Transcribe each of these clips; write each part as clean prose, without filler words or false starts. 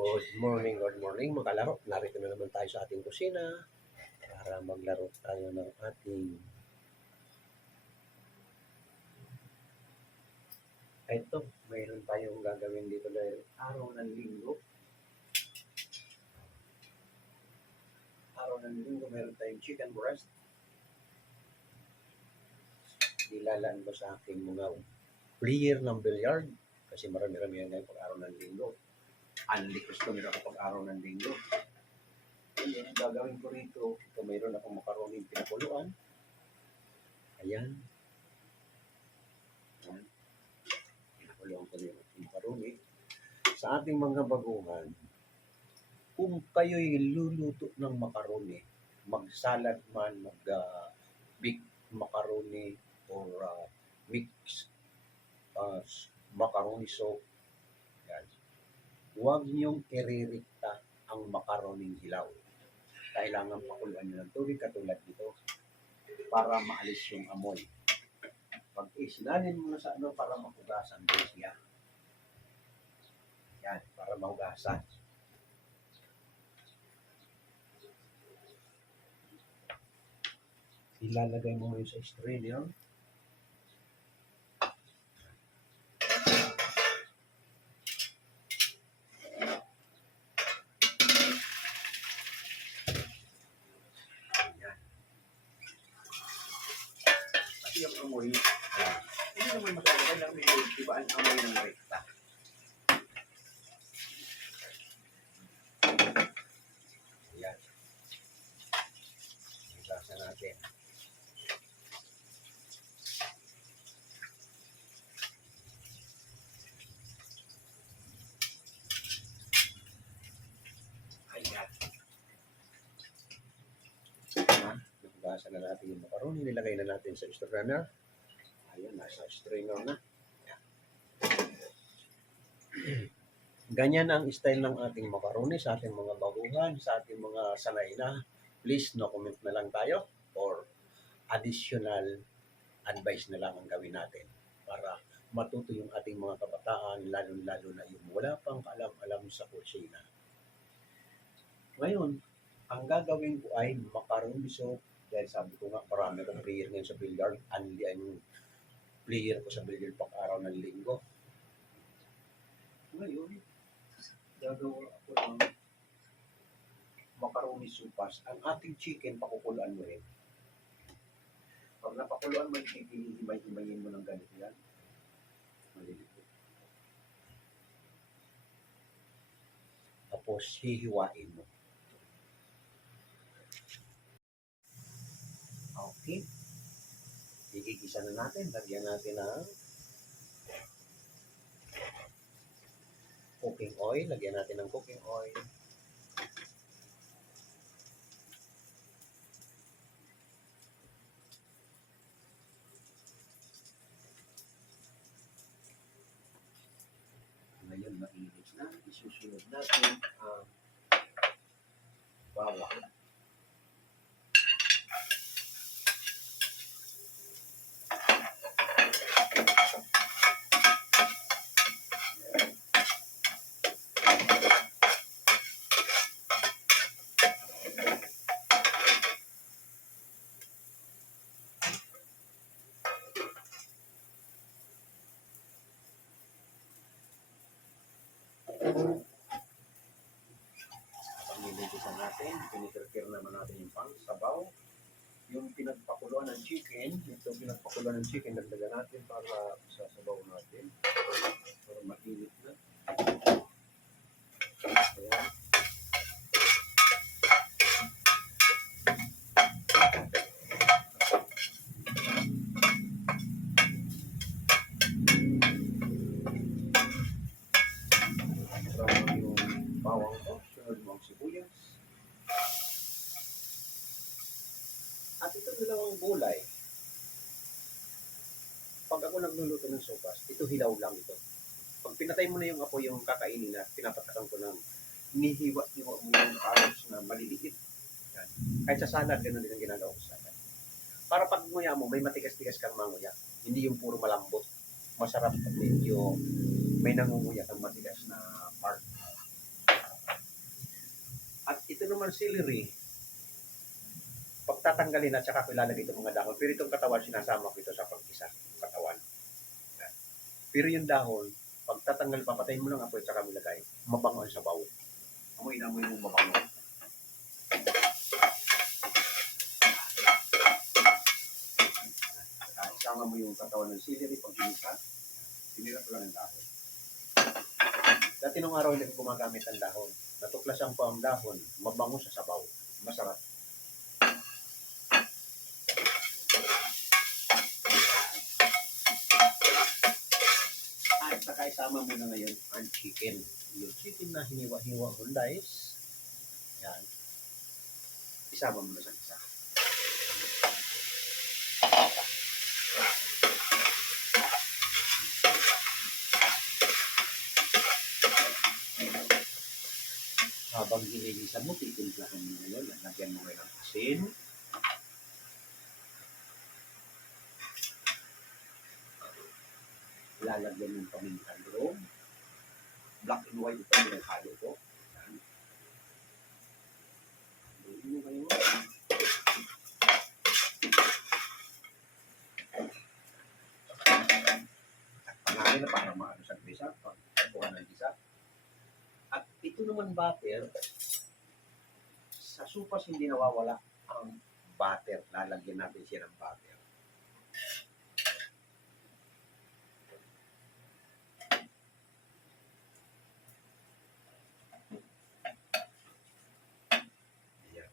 Good morning mga kalaro. Narito na naman tayo sa ating kusina para maglaro tayo ng ating ito, mayroon tayong gagawin dito dahil araw ng linggo. Mayroon tayong chicken breast. Nilalaan ko sa aking mga player ng billiard kasi marami-rami yan ngayon pag araw ng linggo. Unli customer ako pag araw ng linggo. Ang gagawin ko rito, ito mayroon akong makaroning pinakuluan. Ayan. Pinakuluan ko yung makaroni. Sa ating mga baguhan, kung kayo'y luluto ng makaroni, magsalad man, big macaroni or mix macaroni soup, yan. Huwag niyong iririkta ang makaroning hilaw. Kailangan pakuluan niyo ng tubig katulad dito para maalis yung amoy. Pag isinanin mo na sa para mahugasan din siya. Yan, para mahugasan. Ilalagay mo yun sa strainer. Yung amoy, hindi naman masyado, kailangan may iba ang amoy ng rekta. Ayan. Igasa natin. Ayan. Igasa na natin yung macaroni, nilagay na natin sa strainer. Ayan, nasa strainer na. Ganyan ang style ng ating macaroni sa ating mga baguhan, sa ating mga sanay na. Please, no comment na lang tayo or additional advice na lang ang gawin natin para matuto yung ating mga kabataan, lalo-lalo na yung wala pang alam-alam sa kusina. Ngayon, ang gagawin ko ay macaroni soup dahil sabi ko nga marami akong player ngayon sa billiard. Anli ang player ko sa billiard pang araw ng linggo. Ngayon, gagawa ako ng macaroni soupas. Ang ating chicken, pakukuluan mo rin. Pag napakuluan mo yung chicken, himay-himayin mo ng ganito yan. Malilito. Tapos, hihiwain mo. Okay. Igigisa na natin. Lagyan natin ng cooking oil. Lagyan natin ng cooking oil. Ngayon, mainit na. Isusunod natin ang bawang. Habang nililisan natin, pinikirkir naman natin yung pang-sabaw. Yung pinagpakuluan ng chicken, dagdagan natin para sa sabaw natin. Para mainit na. Ayan. Yung bawang ko, sunod mo ang sibuyas. At ito dalawang gulay. Pag ako nagluluto ng sopas, ito hilaw lang ito. Pag pinatay mo na yung apoy, yung kakainin na, pinapatakan ko ng nihiwa-hiwa mo yung carrots na maliliit. Yan. Kahit sa salad, ganoon din ang ginagawa ko sa salad. Para pag nguya mo, may matigas-tigas kang manguya. Hindi yung puro malambot. Masarap pag medyo may nangunguya kang matigas na part. naman celery, pagtatanggalin at saka ko ilalagay itong mga dahon. Pero itong katawan, sinasama ko ito sa pag-isa. Katawan. Yan. Pero yung dahon, pagtatanggal, papatayin mo lang apoy at saka mo ilagay. Mabango ang sabaw. Amoy na amoy mong mabango. Isama mo yung katawan ng celery pag hinisa. Hinirap lang ang dahon. Dati nung araw hindi ko gumagamit ang dahon. Natuklasan ko ang dahon, mabango sa sabaw. Masarap. At saka isama mo na ngayon ang chicken. Yung chicken na hiniwa-hiwa mo, guys. Yan. Isama mo na sa isa. Habang ginigisa mo, titimplahan mo ngayon. Lagyan mo ngayon ng asin. Lalagyan yung pamintang room. Black and white ito yung halo ko. Yan. Haluin mo kayo. At pangalan na para maano sa gisa. Pagkakuha ng gisa. At ito naman butter, sa supas hindi nawawala ang butter. Lalagyan natin siya ng butter. Ayan.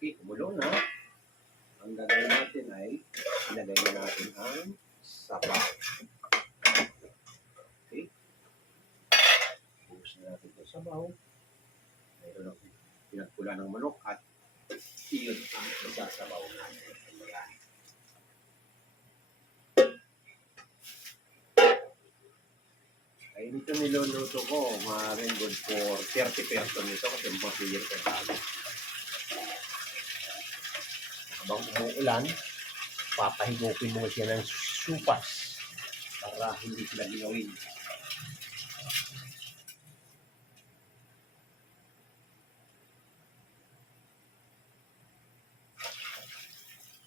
Okay, kumulo na. Ang gagawin natin ay ilagay na natin ang sabaw. Okay. Buhos na natin itong sabaw. Mayroon ang pinagpula ng manok at iyon ang isasabaw natin. Ayan. Ay, dito niluluto ko, maaaring good for 30 person nito kasi mapapigil ko tayo. Habang umuulan, papahigupin mo siya ng supas para hindi sila ginawin.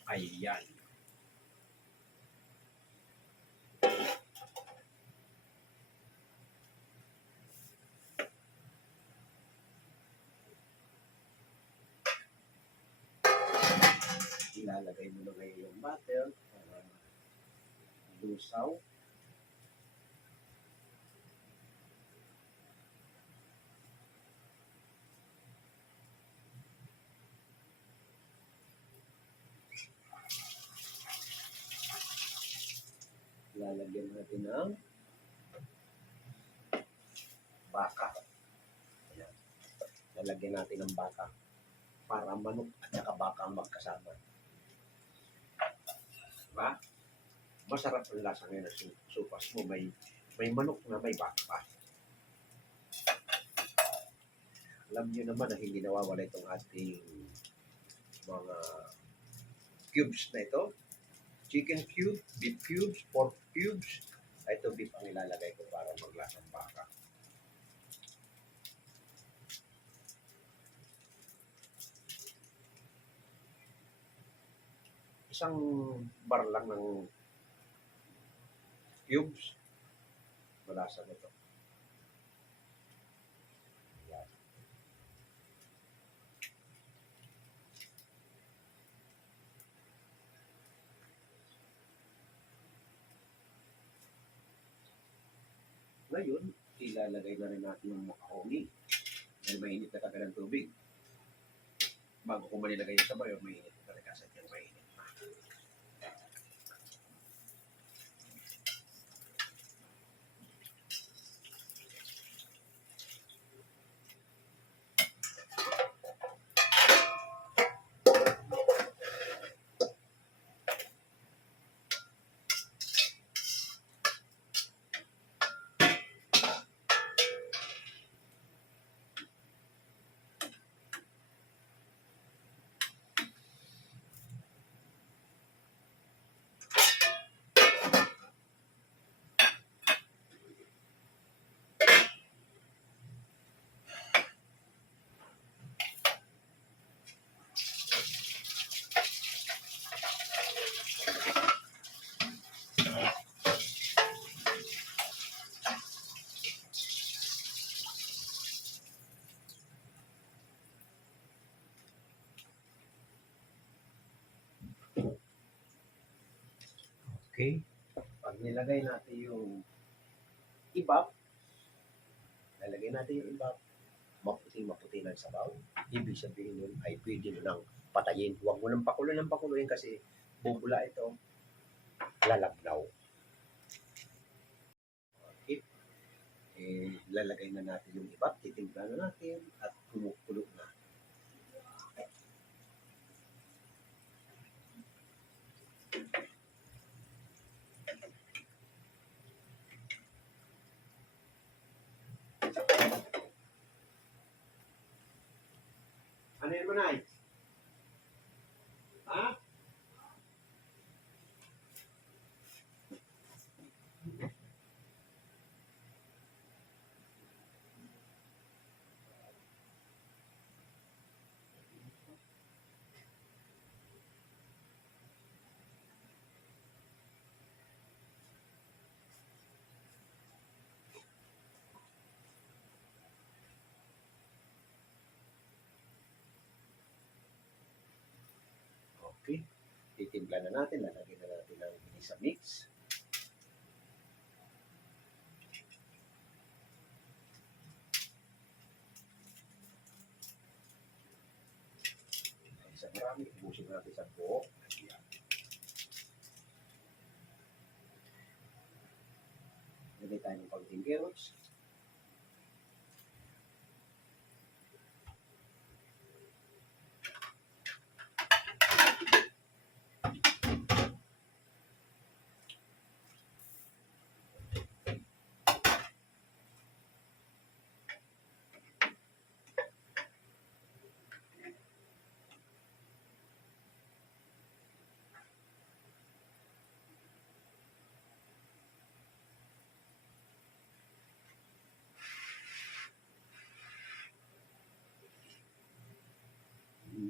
Ayan. Ilalagay mo na ngayon yung butter para lusaw. Lalagyan natin ng baka. Ayan. Lalagyan natin ng baka para manok at saka baka ang magkasama. Diba? Masarap ang lasa ngayon ng supas mo. May manok na may baka pa. Alam niyo naman na hindi nawawala itong ating mga cubes na ito. Chicken cube, beef cubes, pork cubes. Ito beef ang ilalagay ko para maglasang baka. Isang bar lang ng cubes. Malasa nito. Ayan. Ngayon, ilalagay na rin natin yung macaroni. Dahil mainit na tagal ng tubig. Bago ko manilagay yung sabaw, mainit na talaga sa yung mainit. Okay? Pag nilagay natin yung ibap, lalagay natin yung ibap, maputi-maputi ng sabaw, ibig sabihin nun ay pwede mo nang patayin. Huwag mo nang pakuluin kasi bubula ito, lalabnaw. Okay? Lalagay na natin yung ibap, titimpla na natin at kumukulo na. Ano yan, Manay? Ha? Okay. Titimpla na natin, lalagyan na natin ng isa mix. Isa marami, ubusin natin sa buo. Ayan. Lagay tayo ng pang-ting carrots.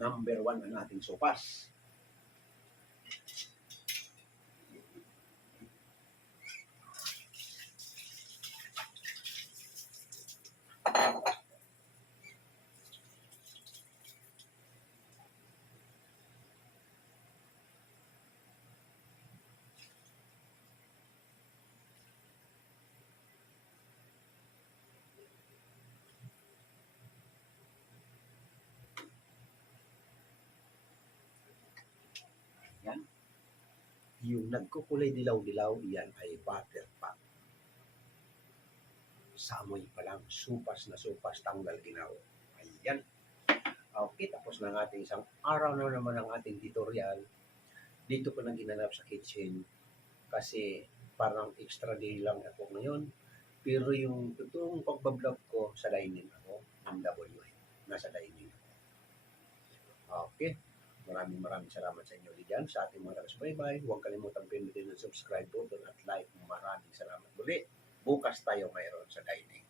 Number 1 ang ating sopas. Yan. Yung nagkukulay dilaw-dilaw, yan ay butter pot. Samoy pa lang, supas na supas, tanggal ginaw. Ayan. Okay, tapos na ang ating isang araw na naman ang ating tutorial. Dito ko na ginanap sa kitchen kasi parang extra day lang ako ngayon. Pero yung totoong pagbablog ko sa dining ako, MWI. Nasa dining ako. Okay. Maraming salamat sa inyo diyan sa ating mga taga-subaybay. Huwag kalimutan pindutin ang subscribe button at like. Maraming salamat muli. Bukas tayo mayroon sa dining.